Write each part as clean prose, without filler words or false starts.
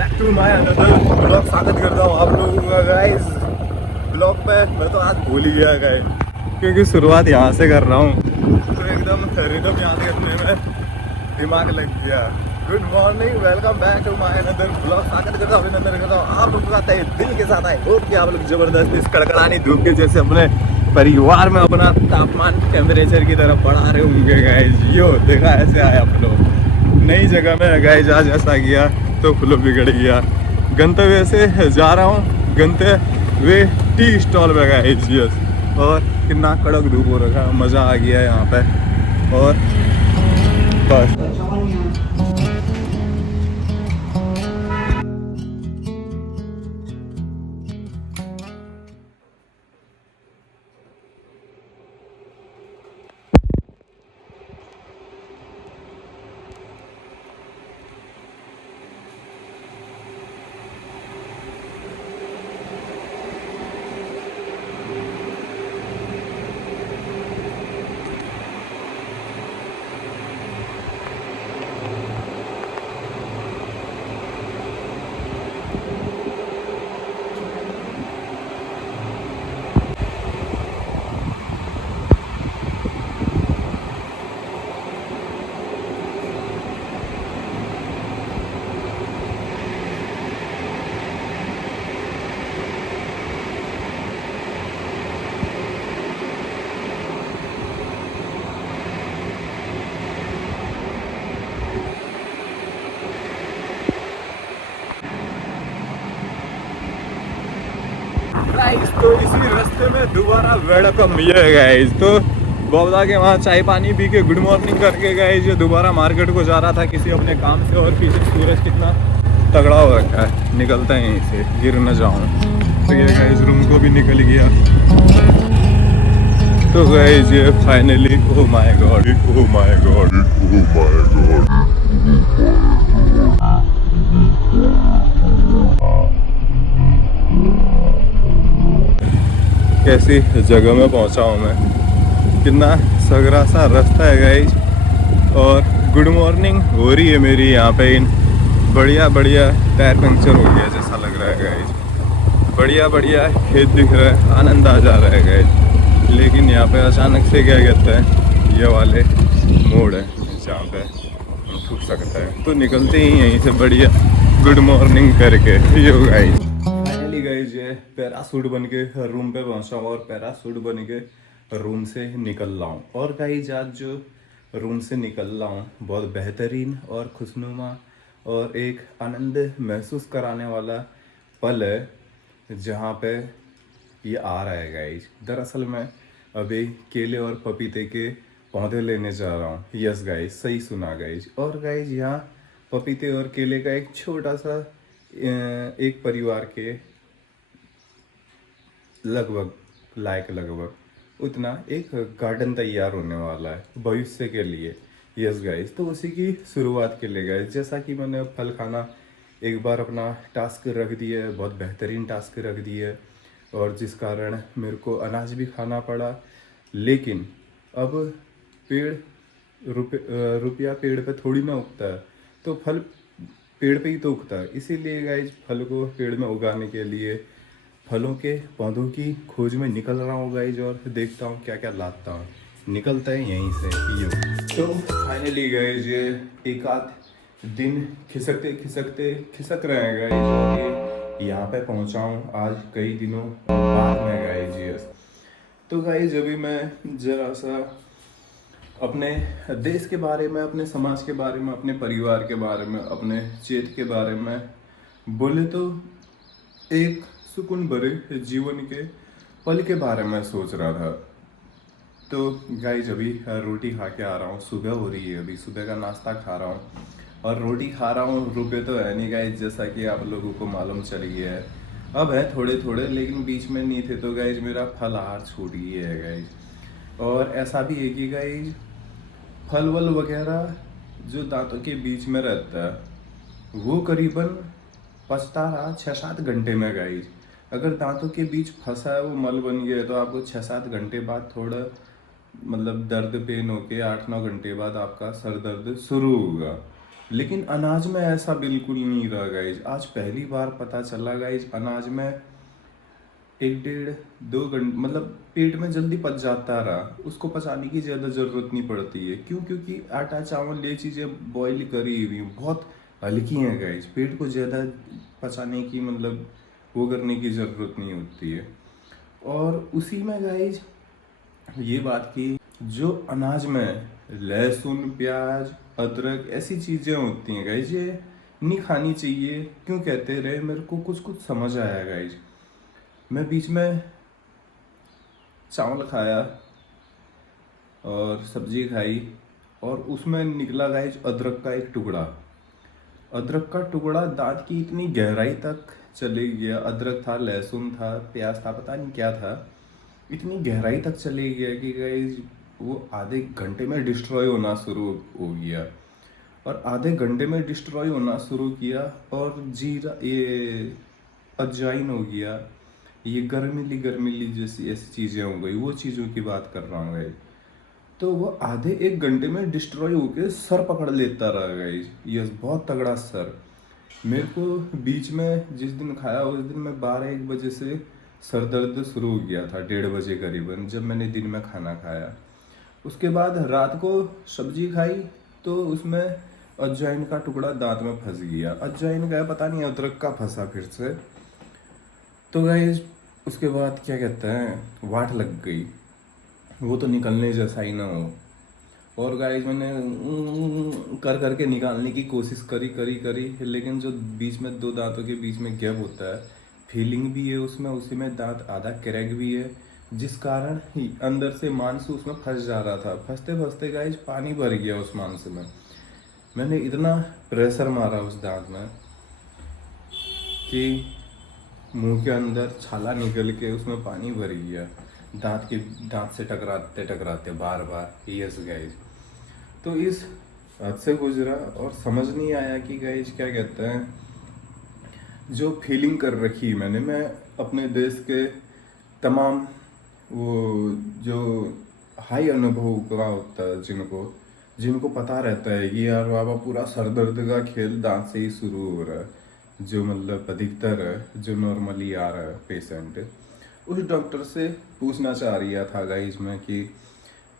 Back to my another blog. स्वागत करता हूँ आप लोगों का गाइस ब्लॉग पे। मैं तो आज भूल ही गया गाइस, क्योंकि शुरुआत यहाँ से कर रहा हूँ तो एकदम रिदम याद करने में दिमाग लग गया। Good morning, welcome back to my another blog. स्वागत करता हूँ, अभिनंदन करता हूँ आप लोगों का तहे दिल के साथ। आई होप कि आप लोग जबरदस्त इस कड़कड़ानी धूप के जैसे अपने परिवार में अपना तापमान टेम्परेचर की तरफ बढ़ा रहे होंगे गाइस। यो देखा ऐसे आए आप लोग नई जगह में गाइस। आज ऐसा किया तो फ्लो बिगड़ गया। गंतव्य से जा रहा हूँ, गंतव्य टी स्टॉल पे गाइस। यस, और कितना कड़क धूप हो रखा है, मज़ा आ गया यहाँ पे। और बस गाइस, तो इसी रास्ते में दोबारा वेलकम ये गाइस। तो बौदा के वहाँ चाय पानी पी के गुड मॉर्निंग करके गाइस जो दोबारा मार्केट को जा रहा था किसी अपने काम से। और पीछे सूरज कितना तगड़ा हो रखा है, निकलता है यहीं से, गिर न जाऊँ। तो ये गाइस रूम को भी निकल गया। तो गाइस ये finally, oh my God, oh my God, oh my God, कैसी जगह में पहुंचा हूँ मैं। कितना सगरा सा रास्ता है गाइस। और गुड मॉर्निंग हो रही है मेरी यहाँ पे। इन बढ़िया बढ़िया टायर पंक्चर हो गया जैसा लग रहा है गाइस। बढ़िया बढ़िया खेत दिख रहा है, आनंद आ जा रहा है गाइस। लेकिन यहाँ पे अचानक से क्या कहते हैं, ये वाले मोड़ है जहाँ पे छूट सकता है। तो निकलते ही यहीं से बढ़िया गुड मॉर्निंग करके यो गाइस। फाइनली गाइस ये पैरासूट बन के रूम पे पहुंचा हूँ और पैरासूट बन के रूम से निकल रहा हूँ। और गाइस आज जो रूम से निकल रहा हूँ बहुत बेहतरीन और खुशनुमा और एक आनंद महसूस कराने वाला पल है जहाँ पे ये आ रहा है गाइस। दरअसल मैं अभी केले और पपीते के पौधे लेने जा रहा हूँ। यस गाइस, सही सुना गाइस। और गाइस यहाँ पपीते और केले का एक छोटा सा एक परिवार के लगभग उतना एक गार्डन तैयार होने वाला है भविष्य के लिए। यस गाइस, तो उसी की शुरुआत के लिए गाइस, जैसा कि मैंने फल खाना एक बार अपना टास्क रख दिया है, बहुत बेहतरीन टास्क रख दिया है, और जिस कारण मेरे को अनाज भी खाना पड़ा। लेकिन अब पेड़ रुपया पेड़ पे थोड़ी ना उगता है, तो फल पेड़ पे ही तो उगता है। इसीलिए गाइस फल को पेड़ में उगाने के लिए फलों के पौधों की खोज में निकल रहा हूँ गाइस। और देखता हूँ क्या क्या लाता हूँ, निकलता है यहीं से यो। तो फाइनली गाइस ये एक आध दिन खिसकते खिसकते खिसक रहे हैं गाइस। और ये यहाँ पे पहुँचा हूँ आज कई दिनों बाद में गाइस। यस, तो गाइस अभी मैं जरा सा अपने देश के बारे में, अपने समाज के बारे में, अपने परिवार के बारे में, अपने क्षेत्र के बारे में बोले तो एक सुकून भरे जीवन के पल के बारे में सोच रहा था। तो गाइस अभी रोटी खा के आ रहा हूँ, सुबह हो रही है, अभी सुबह का नाश्ता खा रहा हूँ और रोटी खा रहा हूँ। रुपये तो है नहीं गाइस, जैसा कि आप लोगों को मालूम चल गया है। अब है थोड़े थोड़े, लेकिन बीच में नहीं थे। तो गाइस मेरा फल आहार छूट गया है गाइस। और ऐसा भी है कि गाइस फल वल वगैरह जो दांतों के बीच में रहता है वो करीबन पचता रहा 6-7 घंटे में गाइस। अगर दांतों के बीच फंसा है, वो मल बन गया है, तो आपको 6-7 घंटे बाद थोड़ा मतलब दर्द पेन होके 8-9 घंटे बाद आपका सर दर्द शुरू होगा। लेकिन अनाज में ऐसा बिल्कुल नहीं रहा गाइज। आज पहली बार पता चला गाइज, अनाज में 1 डेढ़ 2 घंटे मतलब पेट में जल्दी पच जाता रहा, उसको पचाने की ज़्यादा ज़रूरत नहीं पड़ती है। क्यों? क्योंकि आटा चावल ये चीज़ें बॉईल करी हुई बहुत हल्की हैं गाइज, पेट को ज़्यादा पचाने की मतलब वो करने की ज़रूरत नहीं होती है। और उसी में गाइज ये बात की, जो अनाज में लहसुन प्याज अदरक ऐसी चीज़ें होती हैं गाइज, ये नहीं खानी चाहिए। क्यों कहते रहे, मेरे को कुछ कुछ समझ आया गाइज। मैं बीच में चावल खाया और सब्जी खाई, और उसमें निकला गाइज अदरक का एक टुकड़ा। अदरक का टुकड़ा दांत की इतनी गहराई तक चले गया, अदरक था लहसुन था प्याज था पता नहीं क्या था, इतनी गहराई तक चले गया कि गाइज वो आधे घंटे में डिस्ट्रॉय होना शुरू हो गया। और आधे घंटे में डिस्ट्रॉय होना शुरू किया, और जीरा ये अजवाइन हो गया, ये गर्मीली गर्मीली जैसी ऐसी चीज़ें हो गई, वो चीज़ों की बात कर रहा हूँ गाइज। तो वो आधे 1 घंटे में डिस्ट्रॉय होके सर पकड़ लेता रहा गाइज, यस बहुत तगड़ा सर। मेरे को बीच में जिस दिन खाया उस दिन मैं 12-1 बजे से सर दर्द शुरू हो गया था, 1:30 बजे करीबन, जब मैंने दिन में खाना खाया। उसके बाद रात को सब्जी खाई, तो उसमें अजवाइन का टुकड़ा दांत में फंस गया। अजवाइन का पता नहीं अदरक का फंसा फिर से। तो गाइज उसके बाद क्या कहते हैं, वाट लग गई, वो तो निकलने जैसा ही ना हो। और गाइज मैंने कर करके निकालने की कोशिश करी करी करी, लेकिन जो बीच में 2 दांतों के बीच में गैप होता है, फीलिंग भी है उसमें, उसी में दांत आधा क्रैक भी है, जिस कारण ही अंदर से मांस उसमें फंस जा रहा था। फंसते फंसते गाइज पानी भर गया उस मांस में। मैंने इतना प्रेशर मारा उस दांत में कि मुंह के अंदर छाला निकल के उसमें पानी भर गया, दांत से टकराते टकराते बार बार। यस गाइज, तो इस हद से गुजरा और समझ नहीं आया कि गाइज क्या कहते हैं, जो फीलिंग कर रखी मैंने, मैं अपने देश के तमाम वो जो हाई अनुभव का होता है, जिनको जिनको पता रहता है कि यार बाबा पूरा सर दर्द का खेल दांत से ही शुरू हो रहा है, जो मतलब अधिकतर है जो नॉर्मली आ रहा है पेशेंट, उस डॉक्टर से पूछना चाह रहा था गाइज मैं कि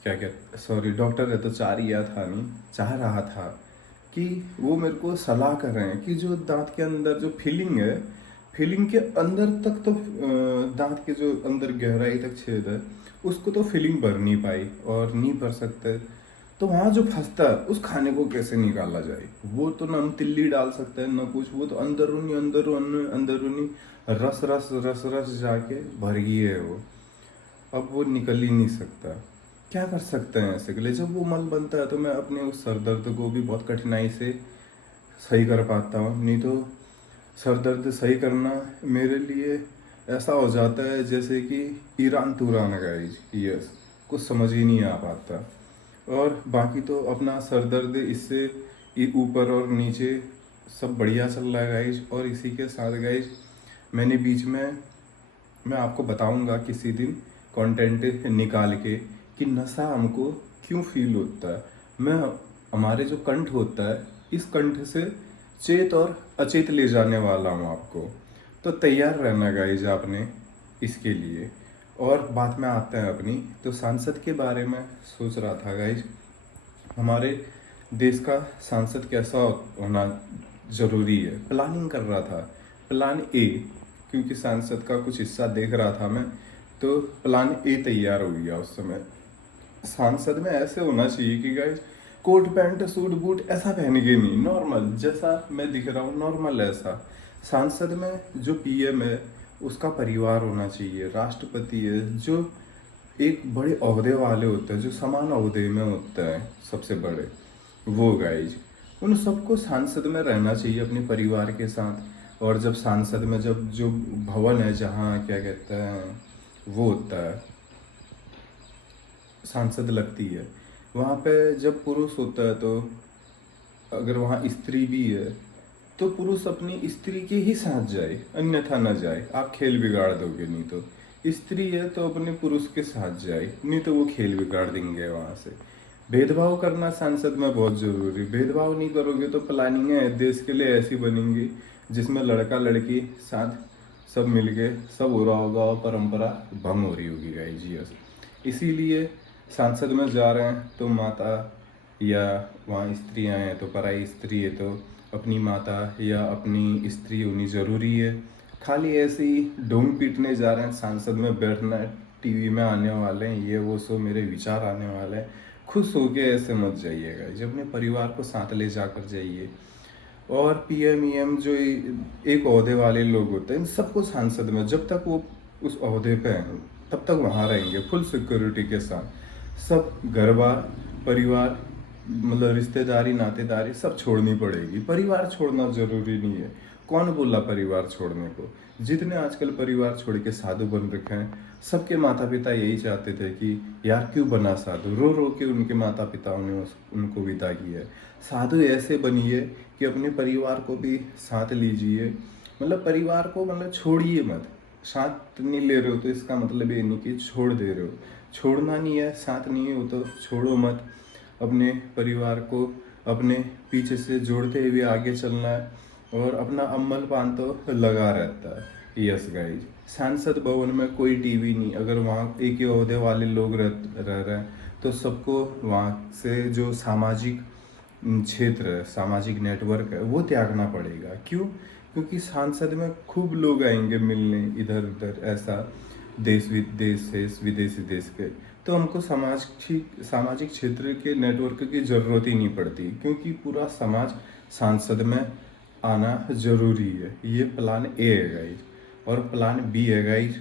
क्या क्या सॉरी डॉक्टर है तो चाह रहा था कि वो मेरे को सलाह कर रहे हैं कि जो दांत के अंदर जो फीलिंग है, फीलिंग के अंदर तक तो दांत के जो अंदर गहराई तक छेद है उसको तो फीलिंग भर नहीं पाई और नहीं भर सकते, तो वहाँ जो फंसता है उस खाने को कैसे निकाला जाए। वो तो ना हम तिल्ली डाल सकते हैं ना कुछ, वो तो अंदरूनी अंदरूनी अंदरूनी रस रस रस रस जाके भर गई है वो, अब वो निकल ही नहीं सकता। क्या कर सकते हैं ऐसे के लिए? जब वो मल बनता है तो मैं अपने उस सर दर्द को भी बहुत कठिनाई से सही कर पाता हूँ, नहीं तो सर दर्द सही करना मेरे लिए ऐसा हो जाता है जैसे कि ईरान तुरान गाइज। यस, कुछ समझ ही नहीं आ पाता। और बाकी तो अपना सर दर्द इससे ऊपर और नीचे सब बढ़िया चल रहा है गाइज। और इसी के साथ गाइज मैंने बीच में, मैं आपको बताऊंगा किसी दिन कंटेंट निकाल के कि नशा हमको क्यों फील होता है। मैं हमारे जो कंठ होता है, इस कंठ से चेत और अचेत ले जाने वाला हूँ आपको, तो तैयार रहना गाइज आपने इसके लिए। और बात में आते हैं अपनी, तो सांसद के बारे में सोच रहा था गाइज, हमारे देश का सांसद कैसा होना ज़रूरी है, प्लानिंग कर रहा था। प्लान ए, क्योंकि सांसद का कुछ हिस्सा देख रहा था मैं, तो प्लान ए तैयार हो गया उस समय। सांसद में ऐसे होना चाहिए कि guys coat pant suit boot ऐसा पहन के नहीं, नॉर्मल जैसा मैं दिख रहा हूँ नॉर्मल ऐसा। सांसद में जो पीएम है उसका परिवार होना चाहिए, राष्ट्रपति है जो एक बड़े ओहदे वाले होते हैं, जो समान ओहदे में होते हैं सबसे बड़े, वो गाइज उन सबको सांसद में रहना चाहिए अपने परिवार के साथ। और जब सांसद में जब जो भवन है जहाँ क्या कहते हैं वो होता है सांसद लगती है, वहाँ पे जब पुरुष होता है तो अगर वहाँ स्त्री भी है तो पुरुष अपनी स्त्री के ही साथ जाए, अन्यथा न जाए। आप खेल बिगाड़ दोगे, नहीं तो स्त्री है तो अपने पुरुष के साथ जाए, नहीं तो वो खेल बिगाड़ देंगे वहाँ से। भेदभाव करना सांसद में बहुत जरूरी। भेदभाव नहीं करोगे तो प्लानिंगें देश के लिए ऐसी बनेंगी जिसमें लड़का लड़की साथ सब मिलके सब हो रहा होगा और परंपरा भंग हो रही होगी गाइस जी। इसीलिए सांसद में जा रहे हैं तो माता या वहाँ स्त्रियाँ हैं तो पराई स्त्री है तो अपनी माता या अपनी स्त्री होनी ज़रूरी है। खाली ऐसे ही ढोंग पीटने जा रहे हैं, सांसद में बैठना है, टीवी में आने वाले हैं ये वो सो मेरे विचार आने वाले हैं, खुश होके ऐसे मत जाइएगा। जब अपने परिवार को साथ ले जाकर जाइए। और पीएम ईएम जो एक ओहदे वाले लोग होते हैं, इन सबको सांसद में जब तक वो उस ओहदे पे हैं तब तक वहाँ रहेंगे फुल सिक्योरिटी के साथ। सब घर बार परिवार मतलब रिश्तेदारी नातेदारी सब छोड़नी पड़ेगी। परिवार छोड़ना जरूरी नहीं है। कौन बोला परिवार छोड़ने को? जितने आजकल परिवार छोड़ के साधु बन रखे हैं, सबके माता पिता यही चाहते थे कि यार क्यों बना साधु, रो रो के उनके माता पिताओं ने उनको विदा किया है। साधु ऐसे बनिए कि अपने परिवार को भी साथ लीजिए, मतलब परिवार को मतलब छोड़िए मत। साथ नहीं ले रहे हो तो इसका मतलब ये नहीं कि छोड़ दे रहे हो। छोड़ना नहीं है, साथ नहीं हो तो छोड़ो मत। अपने परिवार को अपने पीछे से जोड़ते हुए आगे चलना है और अपना अम्मल पान तो लगा रहता है। यस गाइज, सांसद भवन में कोई टीवी नहीं। अगर वहाँ एक ही ओहदे वाले लोग रह रहे हैं तो सबको वहाँ से जो सामाजिक क्षेत्र है, सामाजिक नेटवर्क है, वो त्यागना पड़ेगा। क्यों? क्योंकि सांसद में खूब लोग आएंगे मिलने इधर उधर, ऐसा देश विदेश से विदेशी देश के। तो हमको सामाजिक क्षेत्र के नेटवर्क की ज़रूरत ही नहीं पड़ती, क्योंकि पूरा समाज सांसद में आना ज़रूरी है। ये प्लान ए है गाइज। और प्लान बी है गाइज,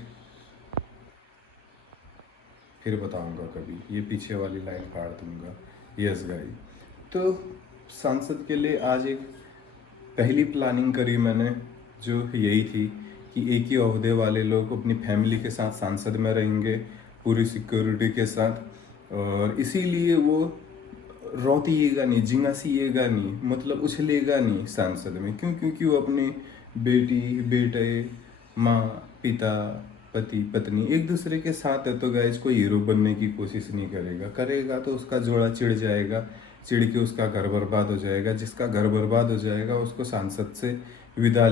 फिर बताऊंगा कभी, ये पीछे वाली लाइन फाड़ दूंगा। यस गाइज, तो सांसद के लिए आज एक पहली प्लानिंग करी मैंने, जो यही थी कि एक ही ओहदे वाले लोग अपनी फैमिली के साथ सांसद में रहेंगे पूरी सिक्योरिटी के साथ। और इसीलिए वो रोतीगा नहीं, झिंगासीएगा नहीं, मतलब उछलेगा नहीं सांसद में। क्यों? क्योंकि वो अपनी बेटी बेटे माँ पिता पति पत्नी एक दूसरे के साथ है। तो गाइस कोई हीरो बनने की कोशिश नहीं करेगा, करेगा तो उसका जोड़ा चिढ़ जाएगा, चिढ़ के उसका घर बर्बाद हो जाएगा। जिसका घर बर्बाद हो जाएगा उसको सांसद से विदा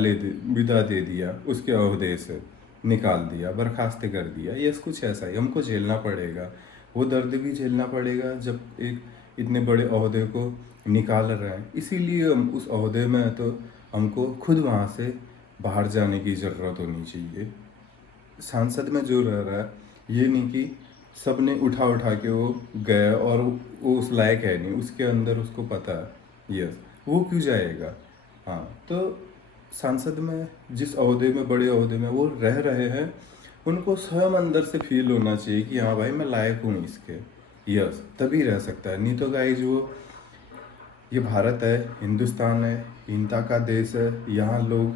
दे दिया, उसके ओहदे से निकाल दिया, बर्खास्त कर दिया। ये कुछ ऐसा ही हमको झेलना पड़ेगा। वो दर्द भी झेलना पड़ेगा जब एक इतने बड़े ओहदे को निकाल रहे हैं। इसीलिए हम उस ओहदे में तो हमको खुद वहाँ से बाहर जाने की ज़रूरत होनी चाहिए। सांसद में जो रह रहा है, ये नहीं कि सब ने उठा उठा के वो गया और वो उस लायक है नहीं, उसके अंदर उसको पता है। यस, वो क्यों जाएगा? हाँ, तो सांसद में जिस ओहदे में, बड़े ओहदे में वो रह रहे हैं, उनको स्वयं अंदर से फील होना चाहिए कि हाँ भाई मैं लायक हूँ इसके। यस, तभी रह सकता है। नहीं तो गाइज वो, ये भारत है, हिंदुस्तान है, हिंसा का देश है। यहाँ लोग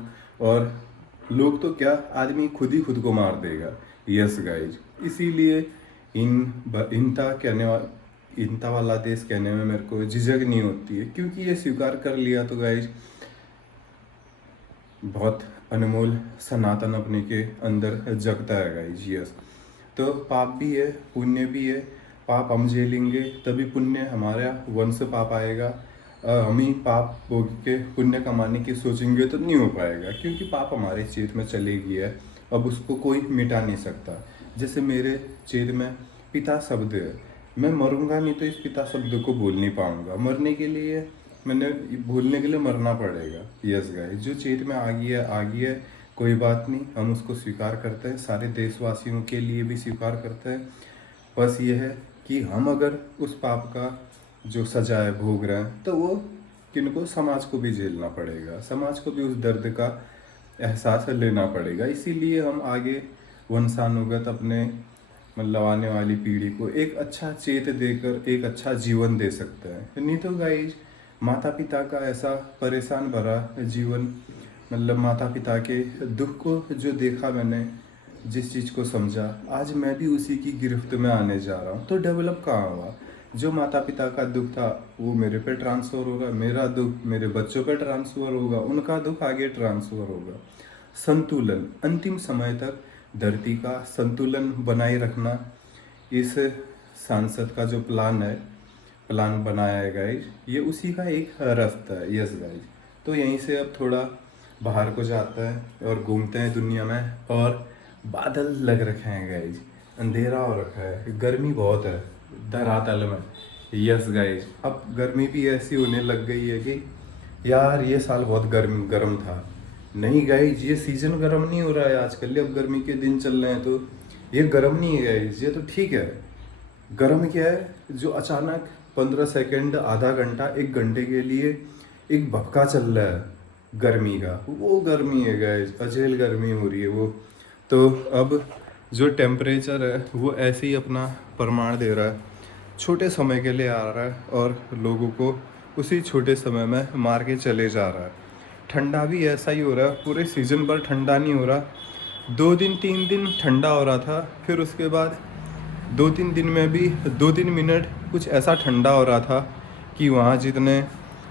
तो क्या, आदमी खुद ही खुद को मार देगा। यस गाइज, इसीलिए हिंसा वाला देश कहने में मेरे को झिझक नहीं होती है, क्योंकि ये स्वीकार कर लिया तो गाइज बहुत अनमोल सनातन अपने के अंदर जगता है गाइज। यस, तो पाप भी है पुण्य भी है। पाप हम झेलेंगे तभी पुण्य हमारा वंश पाप आएगा। हम ही पाप भोग के पुण्य कमाने की सोचेंगे तो नहीं हो पाएगा, क्योंकि पाप हमारे चेत में चले गया है, अब उसको कोई मिटा नहीं सकता। जैसे मेरे चेत में पिता शब्द है, मैं मरूंगा नहीं तो इस पिता शब्द को बोल नहीं पाऊंगा। मरने के लिए मैंने भूलने के लिए मरना पड़ेगा। यस गाइस, जो चेत में आ गई है, कोई बात नहीं, हम उसको स्वीकार करते हैं। सारे देशवासियों के लिए भी स्वीकार करते हैं। बस ये है कि हम अगर उस पाप का जो सजा है भोग रहे हैं, तो वो किनको, समाज को भी झेलना पड़ेगा, समाज को भी उस दर्द का एहसास लेना पड़ेगा। इसीलिए हम आगे वंशानुगत अपने मतलब आने वाली पीढ़ी को एक अच्छा चेत देकर एक अच्छा जीवन दे सकते हैं। नहीं तो गाइज माता पिता का ऐसा परेशान भरा जीवन, मतलब माता पिता के दुख को जो देखा मैंने, जिस चीज़ को समझा, आज मैं भी उसी की गिरफ्त में आने जा रहा हूँ। तो डेवलप कहाँ हुआ? जो माता पिता का दुख था वो मेरे पे ट्रांसफ़र होगा, मेरा दुख मेरे बच्चों पे ट्रांसफ़र होगा, उनका दुख आगे ट्रांसफ़र होगा। संतुलन, अंतिम समय तक धरती का संतुलन बनाए रखना, इस सांसद का जो प्लान है, प्लान बनाया है गाइज, ये उसी का एक रास्ता है। यस गाइज, तो यहीं से अब थोड़ा बाहर को जाते हैं और घूमते हैं दुनिया में। और बादल लग रखे हैं गाइज, अंधेरा हो रखा है, गर्मी बहुत है धरातल में। यस गाइज, अब गर्मी भी ऐसी होने लग गई है कि यार ये साल बहुत गर्म था। नहीं गाइज, ये सीजन गर्म नहीं हो रहा है आजकल, अब गर्मी के दिन चल रहे हैं तो ये गर्म नहीं है गाइज, ये तो ठीक है। गर्म क्या है, जो अचानक 15 सेकंड, आधा घंटा, 1 घंटे के लिए एक भपका चल रहा है गर्मी का, वो गर्मी है गाइज, अझेल गर्मी हो रही है वो। तो अब जो टेम्परेचर है वो ऐसे ही अपना प्रमाण दे रहा है, छोटे समय के लिए आ रहा है और लोगों को उसी छोटे समय में मार के चले जा रहा है। ठंडा भी ऐसा ही हो रहा है, पूरे सीज़न भर ठंडा नहीं हो रहा। 2 दिन 3 दिन ठंडा हो रहा था, फिर उसके बाद 2-3 दिन में भी 2-3 मिनट कुछ ऐसा ठंडा हो रहा था कि वहाँ जितने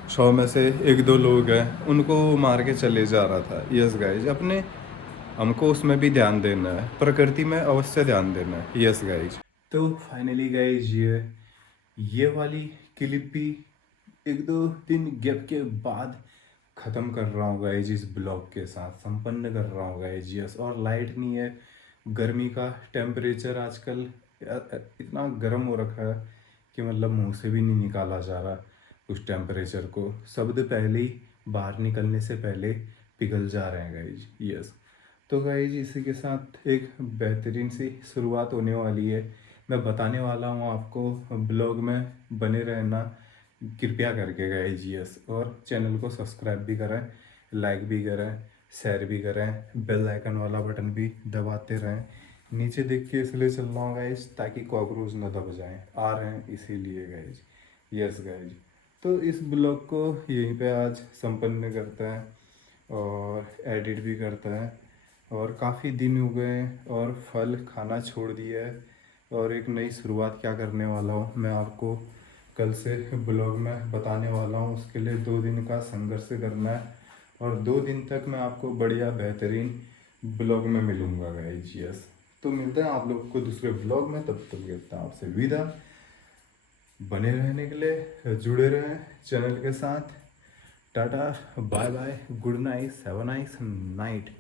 100 में से 1-2 लोग हैं उनको मार के चले जा रहा था। यस गाइज, अपने हमको उसमें भी ध्यान देना है, प्रकृति में अवश्य ध्यान देना है। यस गाइज, तो फाइनली गाइज ये वाली क्लिप भी 1-2 दिन गैप के बाद ख़त्म कर रहा हूँ गाइज, इस ब्लॉग के साथ संपन्न कर रहा हूँ गाइज। यस, और लाइट नहीं है, गर्मी का टेम्परेचर आजकल इतना गर्म हो रखा है कि मतलब मुंह से भी नहीं निकाला जा रहा उस टेम्परेचर को। शब्द पहले ही बाहर निकलने से पहले पिघल जा रहे हैं गाइज। यस, तो गाइज इसी के साथ एक बेहतरीन सी शुरुआत होने वाली है। मैं बताने वाला हूँ आपको, ब्लॉग में बने रहना कृपया करके गाइज। यस, और चैनल को सब्सक्राइब भी करें, लाइक भी करें, शेयर भी करें, बेल आइकन वाला बटन भी दबाते रहें। नीचे देख के इसलिए चल रहा हूँ गाइज ताकि कॉकरोच न दब जाएं, आ रहे हैं इसीलिए गाइज। यस गाइज, तो इस ब्लॉग को यहीं पे आज संपन्न करता है और एडिट भी करता है। और काफ़ी दिन हो गए और फल खाना छोड़ दिया है, और एक नई शुरुआत क्या करने वाला हूँ मैं आपको कल से ब्लॉग में बताने वाला हूँ। उसके लिए 2 दिन का संघर्ष करना है और 2 दिन तक मैं आपको बढ़िया बेहतरीन ब्लॉग में मिलूँगा गाइज। यस, तो मिलते हैं आप लोग को दूसरे ब्लॉग में, तब तक कहता हूँ आपसे विदा। बने रहने के लिए जुड़े रहें चैनल के साथ। Tata, bye bye, good night, have a nice night.